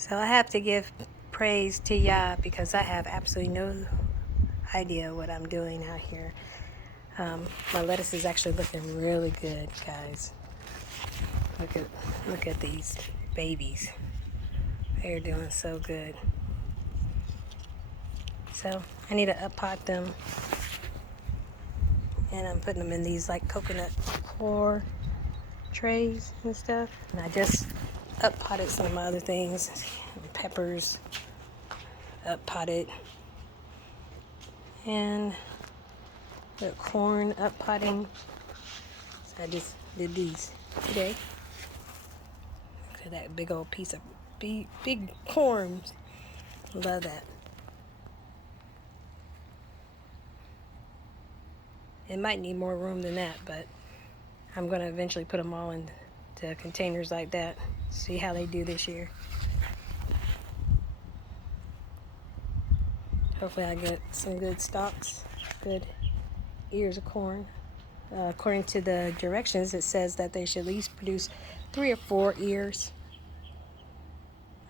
So I have to give praise to Yah because I have absolutely no idea what I'm doing out here. My lettuce is actually looking really good, guys. Look at these babies. They're doing so good. So I need to up pot them, and I'm putting them in these like coconut core trays and stuff. And I just up potted some of my other things, peppers, up potted, and the corn up potting. So I just did these today. Look at that big old piece of big corn. Love that. It might need more room than that, but I'm going to eventually put them all into containers like that. See how they do this year. Hopefully I get some good stalks, good ears of corn. According to the directions, it says that they should at least produce 3 or 4 ears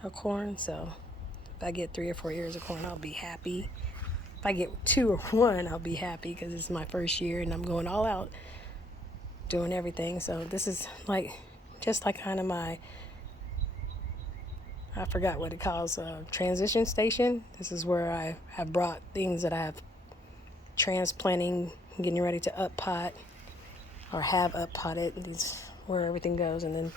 of corn. So if I get 3 or 4 ears of corn, I'll be happy. If I get 2 or 1, I'll be happy because it's my first year and I'm going all out doing everything. So this is like just like kind of my, I forgot what it calls, transition station. This is where I have brought things that I have transplanting, getting ready to up pot or have up potted. This is where everything goes. And then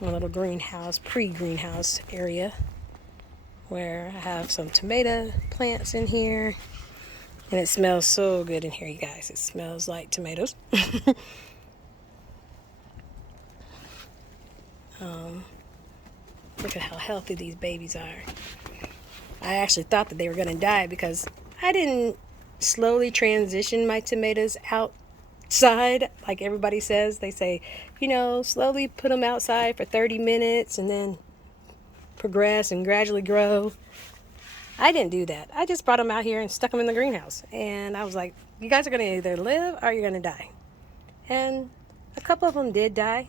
my little greenhouse, pre-greenhouse area where I have some tomato plants in here. And it smells so good in here, you guys. It smells like tomatoes. Look at how healthy these babies are. I actually thought that they were going to die because I didn't slowly transition my tomatoes outside like everybody says. They say, you know, slowly put them outside for 30 minutes and then progress and gradually grow. I didn't do that. I just brought them out here and stuck them in the greenhouse. And I was like, you guys are going to either live or you're going to die. And a couple of them did die.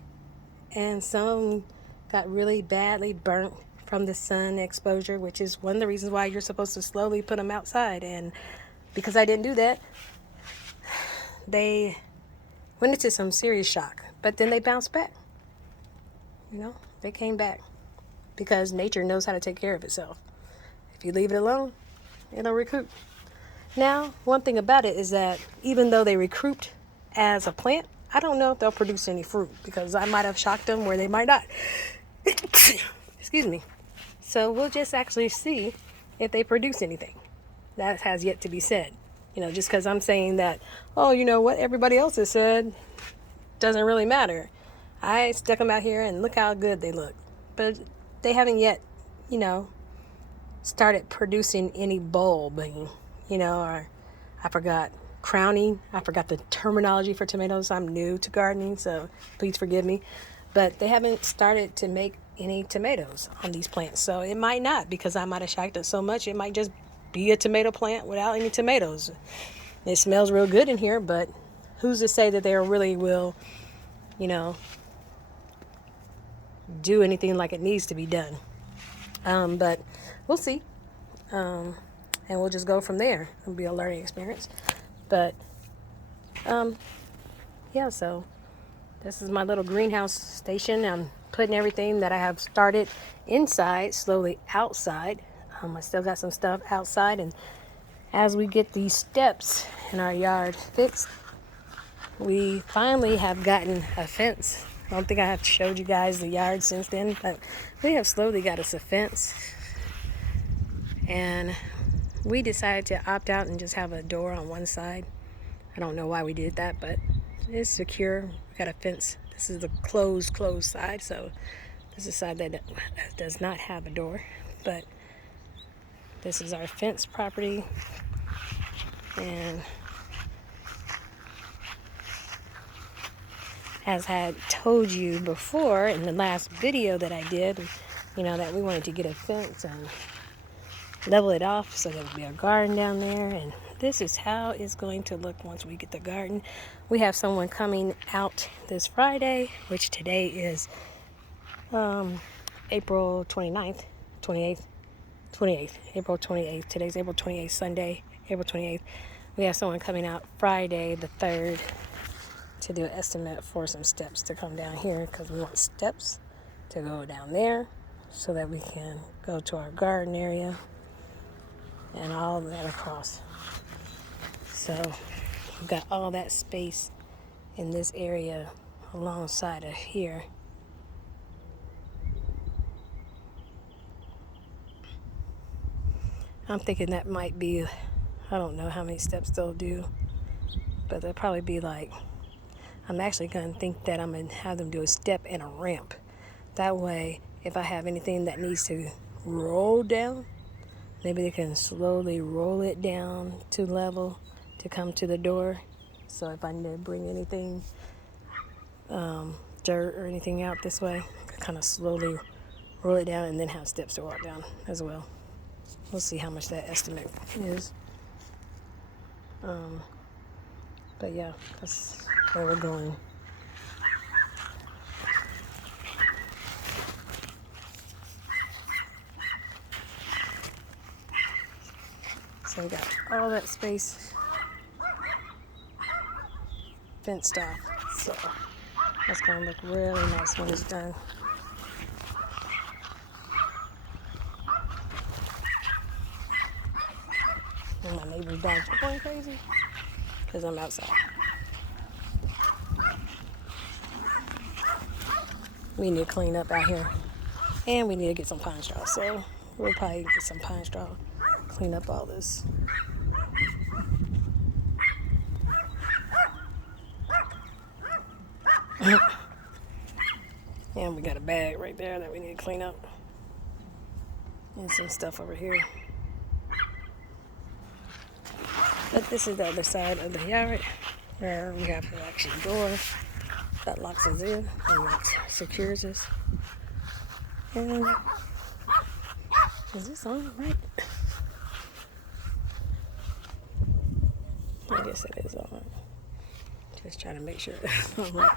And some got really badly burnt from the sun exposure, which is one of the reasons why you're supposed to slowly put them outside. And because I didn't do that, they went into some serious shock. But then they bounced back. You know, they came back because nature knows how to take care of itself. If you leave it alone, it'll recoup. Now, one thing about it is that even though they recruit as a plant, I don't know if they'll produce any fruit because I might have shocked them where they might not. Excuse me. So we'll just actually see if they produce anything. That has yet to be said. You know, just because I'm saying that, oh, you know what everybody else has said doesn't really matter. I stuck them out here and look how good they look. But they haven't yet, you know, started producing any bulbing, you know, or I forgot crowning. I forgot the terminology for tomatoes. I'm new to gardening, so please forgive me. But they haven't started to make any tomatoes on these plants. So it might not, because I might have shocked it so much. It might just be a tomato plant without any tomatoes. It smells real good in here, but who's to say that they really will, you know, do anything like it needs to be done. But we'll see. And we'll just go from there. It'll be a learning experience. But, yeah, so this is my little greenhouse station. I'm putting everything that I have started inside slowly outside. I still got some stuff outside. And as we get these steps in our yard fixed, we finally have gotten a fence. I don't think I have showed you guys the yard since then, but we have slowly got us a fence. And we decided to opt out and just have a door on one side. I don't know why we did that, but it's secure. We got a fence. This is the closed side, so this is the side that does not have a door. But this is our fence property. And as I had told you before in the last video that I did, you know, that we wanted to get a fence and level it off so there would be a garden down there. And this is how it's going to look once we get the garden. We have someone coming out this Friday, which today is April 29th, 28th, 28th, April 28th. Today's April 28th, Sunday, April 28th. We have someone coming out Friday the 3rd to do an estimate for some steps to come down here, because we want steps to go down there so that we can go to our garden area and all that across. So we've got all that space in this area alongside of here. I'm thinking that might be, I don't know how many steps they'll do, but they'll probably be like, I'm actually going to think that I'm going to have them do a step and a ramp. That way, if I have anything that needs to roll down, maybe they can slowly roll it down to level to come to the door. So if I need to bring anything, dirt or anything out this way, I can kind of slowly roll it down and then have steps to walk down as well. We'll see how much that estimate is. But yeah, that's where we're going. So we got all that space fenced off. So that's gonna look really nice when it's done. And my neighbor's dogs are going crazy because I'm outside. We need to clean up out here, and we need to get some pine straw. So we'll probably get some pine straw, clean up all this. And we got a bag right there that we need to clean up, and some stuff over here. But this is the other side of the yard where we have the actual door that locks us in and secures us. And is this on right? I guess it is on. Just trying to make sure it's on right.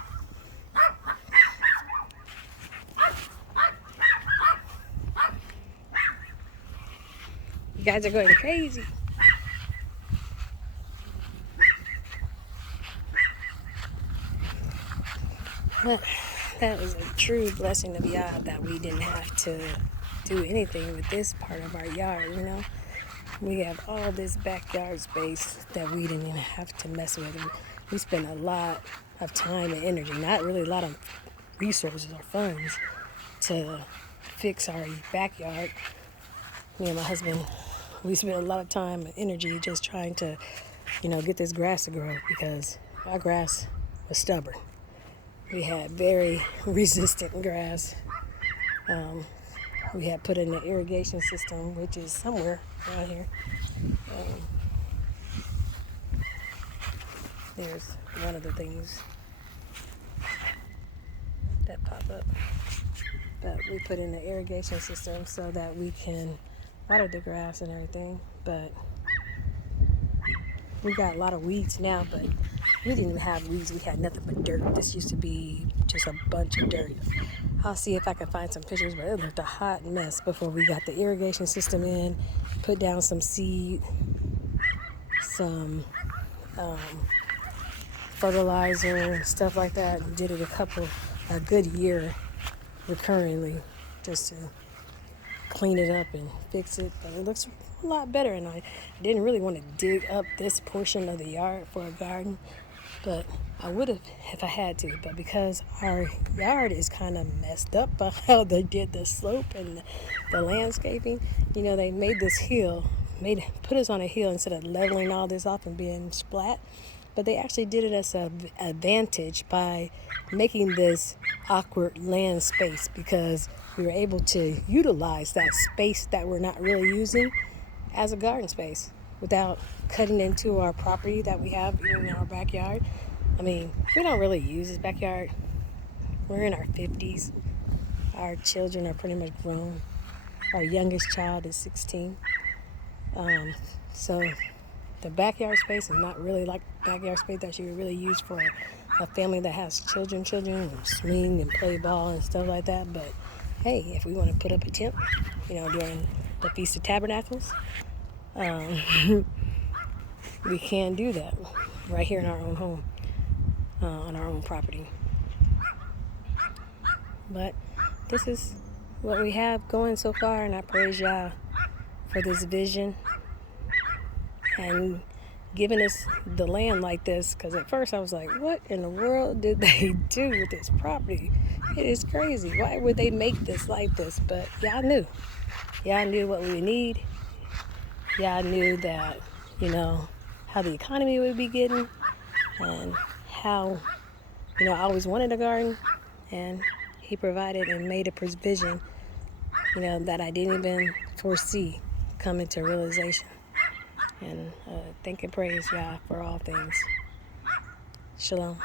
You guys are going crazy. But that was a true blessing of Yah that we didn't have to do anything with this part of our yard, you know. We have all this backyard space that we didn't even have to mess with. We spent a lot of time and energy, not really a lot of resources or funds, to fix our backyard. Me and my husband, we spent a lot of time and energy just trying to, get this grass to grow, because our grass was stubborn. We had very resistant grass. We had put in an irrigation system, which is somewhere around here. There's one of the things that pop up. But we put in an irrigation system so that we can water the grass and everything. But we got a lot of weeds now, but we didn't even have weeds. We had nothing but dirt. This used to be just a bunch of dirt. I'll see if I can find some pictures, but it looked a hot mess before we got the irrigation system in, put down some seed, some fertilizer, stuff like that, and did it a good year recurringly, just to clean it up and fix it. But it looks a lot better, and I didn't really want to dig up this portion of the yard for a garden, but I would have if I had to. But because our yard is kind of messed up by how they did the slope and the landscaping, they made this hill, put us on a hill instead of leveling all this off and being splat. But they actually did it as an advantage by making this awkward land space, because we were able to utilize that space that we're not really using as a garden space without cutting into our property that we have in our backyard. I mean, we don't really use this backyard. We're in our 50s. Our children are pretty much grown. Our youngest child is 16. So the backyard space is not really like backyard space that you would really use for a family that has children and swing and play ball and stuff like that. But hey, if we want to put up a tent, during the Feast of Tabernacles, we can do that right here in our own home, on our own property. But this is what we have going so far, and I praise Yah for this vision and giving us the land like this, because at first I was like, what in the world did they do with this property? It is crazy. Why would they make this like this? But Yah knew. Yah knew what we would need. Yah knew that, how the economy would be getting, and how, I always wanted a garden, and he provided and made a provision, that I didn't even foresee come into realization. And thank and praise Yah for all things. Shalom.